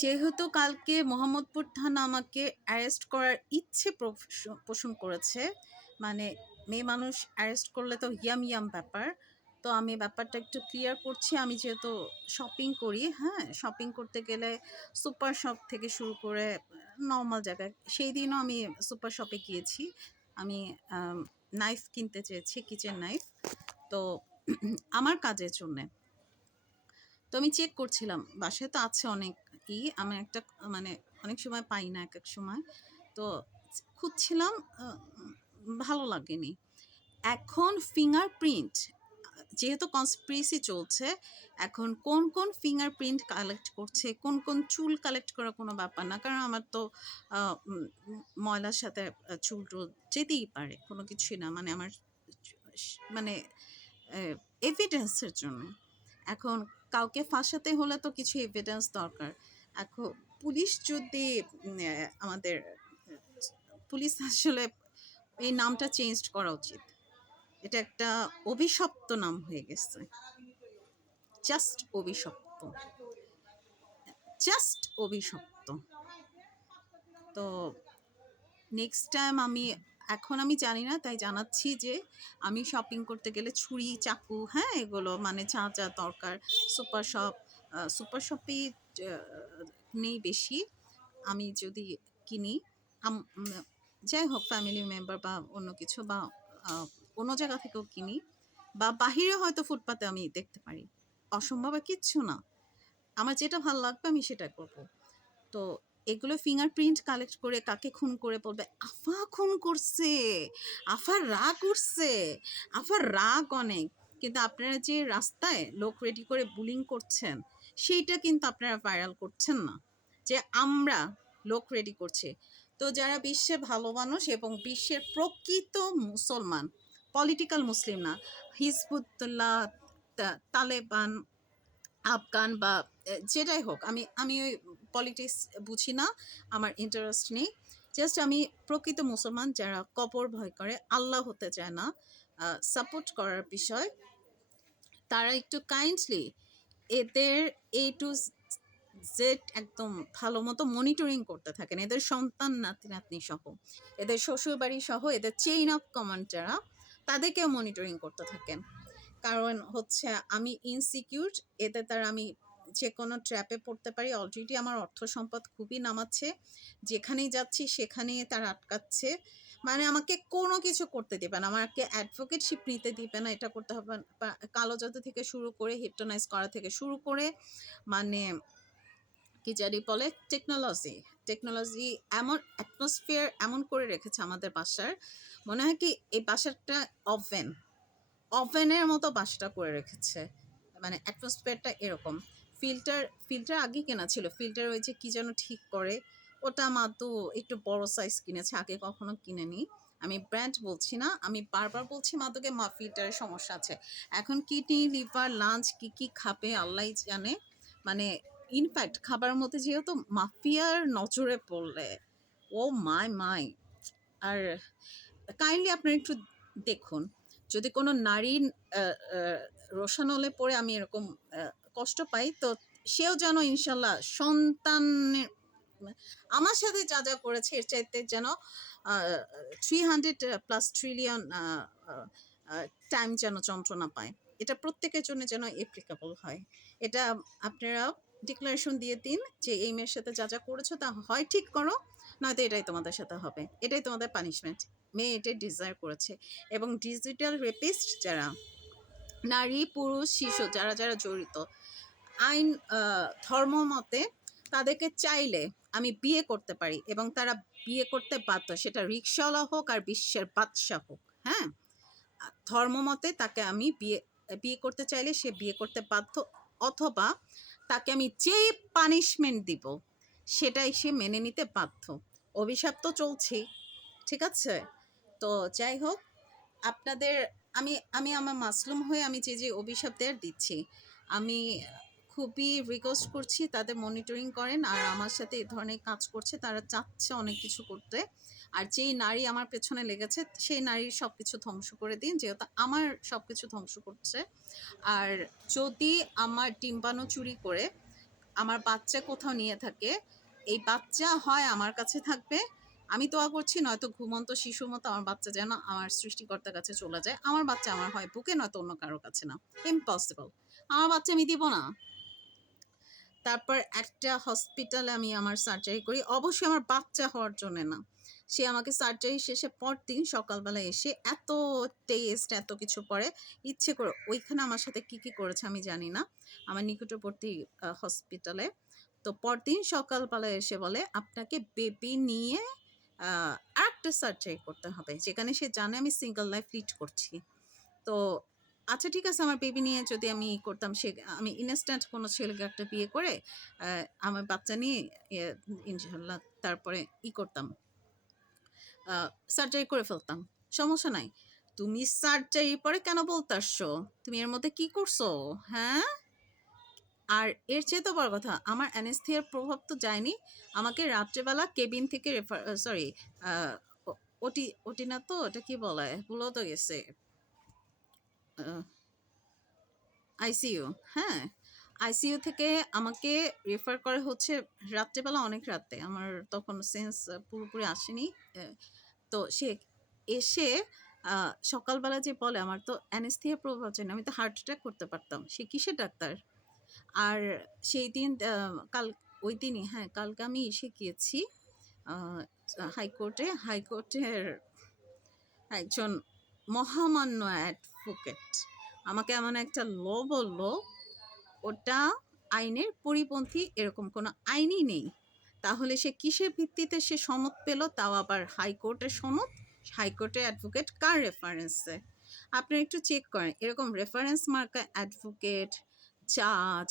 যেহেতু কালকে মোহাম্মদপুর থানা আমাকে অ্যারেস্ট করার ইচ্ছে পোষণ করেছে, মানে মেয়ে মানুষ অ্যারেস্ট করলে তো ইয়াম ইয়াম ব্যাপার। তো আমি ব্যাপারটা একটু ক্লিয়ার করছি। আমি যেহেতু শপিং করি, হ্যাঁ, শপিং করতে গেলে সুপার শপ থেকে শুরু করে নর্মাল জায়গায়, সেই দিনও আমি সুপার শপে গিয়েছি। আমি নাইফ কিনতে চেয়েছি, কিচেন নাইফ। তো আমার কাজের জন্যে তো আমি চেক করছিলাম, বাসায় তো আছে অনেক আমি একটা মানে অনেক সময় পাই না, এক এক সময়। তো খুঁজছিলাম, ভালো লাগেনি। এখন ফিঙ্গারপ্রিন্ট, যেহেতু কনস্পিরেসি চলছে, এখন কোন কোন ফিঙ্গারপ্রিন্ট কালেক্ট করছে, কোন কোন চুল কালেক্ট করা কোনো ব্যাপার না, কারণ আমার তো ময়লার সাথে চুল টুল যেতেই পারে, কোনো কিছুই না, মানে আমার মানে এভিডেন্সের জন্য। এখন কাউকে ফাঁসাতে হলে তো কিছু এভিডেন্স দরকার। এখন পুলিশ যদি আমাদের পুলিশ আসলে এই নামটা চেঞ্জ করা উচিত। এটা একটা অভিশপ্ত নাম হয়ে গেছে, জাস্ট অভিশপ্ত, জাস্ট অভিশপ্ত। তো নেক্সট টাইম এখন আমি জানি না, তাই জানাচ্ছি যে আমি শপিং করতে গেলে ছুরি, চাকু, হ্যাঁ, এগুলো মানে যা যা দরকার, সুপার শপ, সুপার শপে নেই বেশি। আমি যদি কিনি, যাই হোক, ফ্যামিলি মেম্বার বা অন্য কিছু, বা অন্য জায়গা থেকেও কিনি, বা বাহিরে হয়তো ফুটপাতে আমি দেখতে পারি, অসম্ভব কিচ্ছু না। আমার যেটা ভালো লাগবে আমি সেটা করব। তো এগুলো ফিঙ্গারপ্রিন্ট কালেক্ট করে কাকে খুন করে বলবে আফা খুন করছে, আফা রাগ উঠছে, আফা রাগ অনেক। কিন্তু আপনারা যে রাস্তায় লোক রেডি করে বুলিং করছেন, সেইটা কিন্তু আপনারা ভাইরাল করছেন না, যে আমরা লোক রেডি করছি। তো যারা বিশ্বে ভালো মানুষ এবং বিশ্বের প্রকৃত মুসলমান, পলিটিক্যাল মুসলিম না, হিজবুল্লাহ, তালেবান, আফগান বা যেটাই হোক, আমি ওই পলিটিক্স বুঝি না, আমার ইন্টারেস্ট নেই। জাস্ট আমি প্রকৃত মুসলমান যারা কবর ভয় করে, আল্লাহ হতে চায় না, সাপোর্ট করার বিষয়, তারা একটু কাইন্ডলি এদের টু জেড একদম ভালো মতো মনিটরিং করতে থাকেন, এদের সন্তান নাতি নাতনি সহ, এদের শ্বশুরবাড়ি সহ, এদের চেইন অফ কমান্ড যারা, তাদেরকেও মনিটরিং করতে থাকেন। কারণ হচ্ছে আমি ইনসিকিউর, এতে তার আমি যে কোনো ট্র্যাপে পড়তে পারি। অলরেডি আমার অর্থ সম্পদ খুবই নামাচ্ছে, যেখানেই যাচ্ছি সেখানেই তারা আটকাচ্ছে, মানে আমাকে কোনো কিছু করতে দেবে না, আমাকে অ্যাডভোকেটশিপ নিতে দিবে না, এটা করতে হবে, কালো জাদু থেকে শুরু করে হিপটোনাইজ করা থেকে শুরু করে, মানে কি জানি বলে, টেকনোলজি, টেকনোলজি এমন অ্যাটমসফিয়ার এমন করে রেখেছে আমাদের বাসার, মনে হয় কি এই বাসাটা ওভেন, ওভেনের মতো বাসটা করে রেখেছে, মানে অ্যাটমসফিয়ারটা এরকম। ফিল্টার ফিল্টার আগে কেনা ছিল, ফিল্টার ওই যে কী যেন ঠিক করে, ওটা মা তো একটু বড় সাইজ কিনেছে, আগে কখনো কিনেনি। আমি ব্র্যান্ড বলছি না, আমি বারবার বলছি মা তোকে, মা ফিল্টারের সমস্যা আছে। এখন কিডনি, লিভার, লাঞ্চ কী কী খাবে আল্লাহ জানে, মানে ইনফ্যাক্ট খাবারের মধ্যে যেহেতু মাফিয়ার নজরে পড়লে, ও মাই মাই। আর কাইন্ডলি আপনারা একটু দেখুন, যদি কোনো নারী রোশানলে পড়ে আমি এরকম কষ্ট পাই, তো সেও যেন ইনশাল্লাহ সন্তানের, আমার সাথে যা যা করেছে এর চাইতে যেন 300+ ট্রিলিয়ন টাইম যেন যন্ত্রণা পায়। এটা প্রত্যেকের জন্য যেন অ্যাপ্লিকেবল হয়। এটা আপনারা ডিক্লারেশন দিয়ে দিন যে এই মেয়ের সাথে যা যা করেছো তা হয় ঠিক করো, নয়তো এটাই তোমাদের সাথে হবে, এটাই তোমাদের পানিশমেন্ট। মেয়ে এটাই ডিজায়ার করেছে। এবং ডিজিটাল রেপিস্ট যারা, নারী, পুরুষ, শিশু যারা যারা জড়িত, আইন ধর্ম মতে তাদেরকে চাইলে আমি বিয়ে করতে পারি, এবং তারা বিয়ে করতে বাধ্য, সেটা রিক্সাওয়ালা হোক আর বিশ্বের বাদশা হোক, হ্যাঁ, ধর্ম মতে তাকে আমি বিয়ে বিয়ে করতে চাইলে সে বিয়ে করতে বাধ্য, অথবা তাকে আমি যে পানিশমেন্ট দিব সেটাই সে মেনে নিতে বাধ্য। অভিশাপ তো চলছেই, ঠিক আছে? তো যাই হোক, আপনাদের, আমি আমি আমার মাসলুম হয়ে আমি যে যে অভিশাপ দেওয়ার দিচ্ছি, আমি খুবই রিকোয়েস্ট করছি তাদের মনিটরিং করেন। আর আমার সাথে এই ধরনের কাজ করছে, তারা চাচ্ছে অনেক কিছু করতে, আর যেই নারী আমার পেছনে লেগেছে সেই নারীর সব কিছু ধ্বংস করে দিন, যেহেতু আমার সব কিছু ধ্বংস করছে। আর যদি আমার ডিম্বাণু চুরি করে আমার বাচ্চা কোথাও নিয়ে থাকে, এই বাচ্চা হয় আমার কাছে থাকবে, আমি দোয়া করছি, নয়তো ঘুমন্ত শিশুর মতো আমার বাচ্চা যেন আমার সৃষ্টিকর্তার কাছে চলে যায়। আমার বাচ্চা আমার হয় বুকে, নয়তো অন্য কারোর কাছে না। ইম্পসিবল। আমার বাচ্চা আমি দিব না। তারপর একটা হসপিটালে আমি আমার সার্জারি করি, অবশ্যই আমার বাচ্চা হওয়ার জন্য না। সে আমাকে সার্জারি শেষে পরদিন সকালবেলা এসে এত টেস্ট এত কিছু পরে ইচ্ছে করে, ওইখানে আমার সাথে কি কি করেছে আমি জানি না, আমার নিকটবর্তী হসপিটালে। তো পরদিন সকালবেলা এসে বলে আপনাকে বেবি নিয়ে আরেকটা সার্জারি করতে হবে, যেখানে সে জানে আমি সিঙ্গেল লাইফ লিড করছি। তো আচ্ছা ঠিক আছে, আমার বেবি নিয়ে যদি আমি করতাম, সে আমি ইনস্ট্যান্ট কোনো ছেলেকে একটা বিয়ে করে আমার বাচ্চা নিয়ে ইনশাল্লাহ তারপরে করতাম, সার্জারি করে ফেলতাম, সমস্যা নাই। তুমি সার্জারি পরে কেন বলতে আসছো? তুমি এর মধ্যে কি করছো? হ্যাঁ, আর এর চেয়ে তো বড় কথা, আমার অ্যানেস্থিয়ার প্রভাব তো যায়নি। আমাকে রাত্রেবেলা কেবিন থেকে সরি ওটি ওটি না তো, ওটা কি বলে ভুলো তো গেছে, আইসিইউ। হ্যাঁ, আইসিইউ থেকে আমাকে রেফার করা হচ্ছে রাত্রেবেলা, অনেক রাতে, আমার তখন সেন্স পুরোপুরি আসেনি। তো সে এসে সকালবেলা যে বলে আমার তো অ্যানেস্থিয়া প্রভাব যায় না, আমি তো হার্ট অ্যাটাক করতে পারতাম। সে কিসের ডাক্তার? আর সেই দিন কাল ওই দিনই, হ্যাঁ কালকে আমি এসে গিয়েছি হাইকোর্টের একজন মহামান্য অ্যাডভোকেট আমাকে এমন একটা ল বললো, ওটা আইনের পরিপন্থী, এরকম কোনো আইনই নেই। তাহলে সে কিসের ভিত্তিতে সে সনদ পেল, তাও আবার হাইকোর্টের সনদ, হাইকোর্টের অ্যাডভোকেট কার রেফারেন্সে? আপনি একটু চেক করেন, এরকম রেফারেন্স মার্কা অ্যাডভোকেট, জাজ,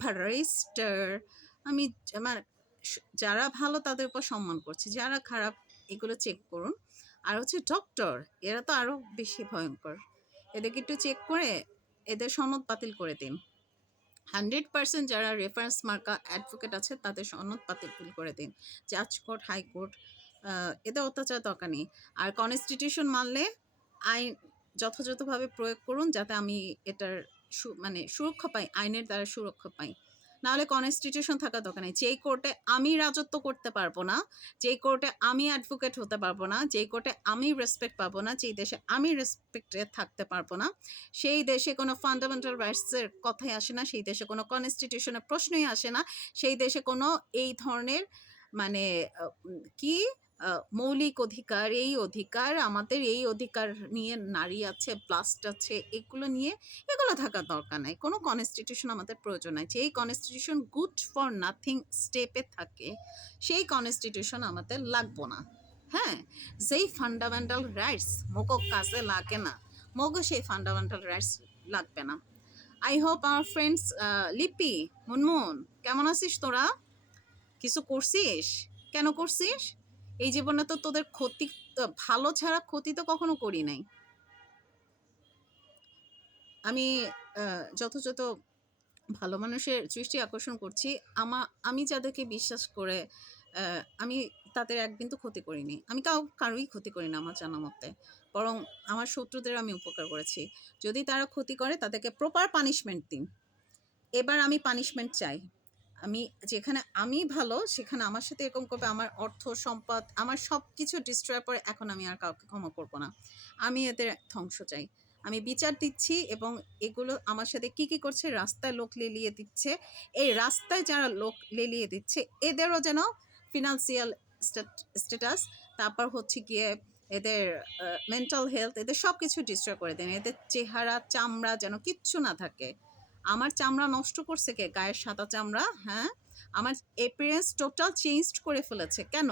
ব্যারিস্টার, আমি মানে যারা ভালো তাদের উপর সম্মান করছি, যারা খারাপ এগুলো চেক করুন। আর হচ্ছে ডক্টর, এরা তো আরো বেশি ভয়ঙ্কর, এদেরকে একটু চেক করে এদের সনদ বাতিল করে দিন। 100% যারা রেফারেন্স মার্কা অ্যাডভোকেট আছে তাদের সনদ বাতিল করে দিন। জাজ কোর্ট, হাইকোর্ট, এদের অত্যাচার দরকার নেই। আর কনস্টিটিউশন মানলে আইন যথাযথভাবে প্রয়োগ করুন, যাতে আমি এটার মানে সুরক্ষা পাই, আইনের দ্বারা সুরক্ষা পাই। নাহলে কনস্টিটিউশন থাকা দরকার নেই। যেই কোর্টে আমি রাজত্ব করতে পারবো না, যেই কোর্টে আমি অ্যাডভোকেট হতে পারবো না, যেই কোর্টে আমি রেসপেক্ট পাবো না, যেই দেশে আমি রেসপেক্টে থাকতে পারবো না, সেই দেশে কোনো ফান্ডামেন্টাল রাইটসের কথাই আসে না, সেই দেশে কোনো কনস্টিটিউশনের প্রশ্নই আসে না, সেই দেশে কোনো এই ধরনের মানে কি মৌলিক অধিকার, এই অধিকার আমাদের, এই অধিকার নিয়ে নারী আছে, ব্লাস্ট আছে, এগুলো নিয়ে এগুলো থাকার দরকার নাই। কোনো কনস্টিটিউশন আমাদের প্রয়োজন নাই। যেই কনস্টিটিউশন গুড ফর নাথিং স্টেপে থাকে, সেই কনস্টিটিউশন আমাদের লাগবো না। হ্যাঁ, যেই ফান্ডামেন্টাল রাইটস মোগো কাজে লাগে না, মোগো সেই ফান্ডামেন্টাল রাইটস লাগবে না। আই হোপ আমার ফ্রেন্ডস, লিপি, মুনমুন, কেমন আছিস তোরা? কিছু করছিস? কেন করছিস? এই জীবনে তো তোদের ক্ষতি, ভালো ছাড়া ক্ষতি তো কখনো করি নাই। আমি যথাযথ ভালো মানুষের দৃষ্টি আকর্ষণ করছি। আমি যাদেরকে বিশ্বাস করে আমি তাদের এক বিন্দু ক্ষতি করিনি। আমি কারোই ক্ষতি করি না আমার জানা মতে। বরং আমার শত্রুদের আমি উপকার করেছি। যদি তারা ক্ষতি করে তাদেরকে প্রপার পানিশমেন্ট দিন। এবার আমি পানিশমেন্ট চাই। আমি যেখানে আমি ভালো সেখানে আমার সাথে এরকম করবে, আমার অর্থ সম্পদ, আমার সব কিছু ডিস্ট্রয় করে, এখন আমি আর কাউকে ক্ষমা করব না। আমি এদের ধ্বংস চাই। আমি বিচার দিচ্ছি, এবং এগুলো আমার সাথে কি কি করছে, রাস্তায় লোক লেলিয়ে দিচ্ছে, এই রাস্তায় যারা লোক লেলিয়ে দিচ্ছে এদেরও যেন ফিনান্সিয়াল স্ট্যাটাস, তারপর হচ্ছে গিয়ে এদের মেন্টাল হেলথ, এদের সব কিছু ডিস্ট্রয় করে দেন, এদের চেহারা চামড়া যেন কিচ্ছু না থাকে। আমার চামড়া নষ্ট করছে কে? গায়ের সাদা চামড়া, হ্যাঁ, আমার অ্যাপিয়ারেন্স টোটাল চেঞ্জড করে ফেলেছে। কেন?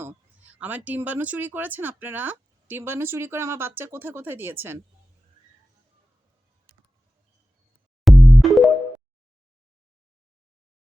আমার ডিম্বাণু চুরি করেছেন আপনারা, ডিম্বাণু চুরি করে আমার বাচ্চা কোথায় কোথায় দিয়েছেন।